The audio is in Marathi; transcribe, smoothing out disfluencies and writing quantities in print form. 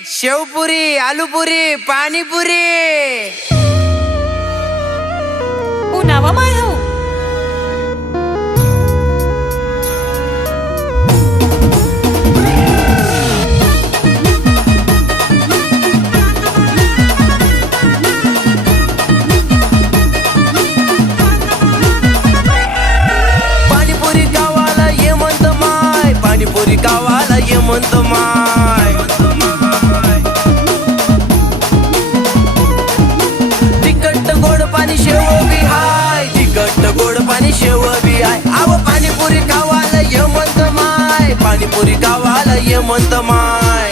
शेवपुरी, आलूपुरी, पाणीपुरी. उनावा माय हो. पाणीपुरी गावाला ये म्हणत माय, पाणीपुरी गावाला ये म्हणत माय. तिखट गोड पाणी शेव बी हाय, तिखट गोड पाणी शेव बी हाय. आव पाणीपुरी गावाला ये म्हणत माय, पाणीपुरी गावाला ये म्हणत माय.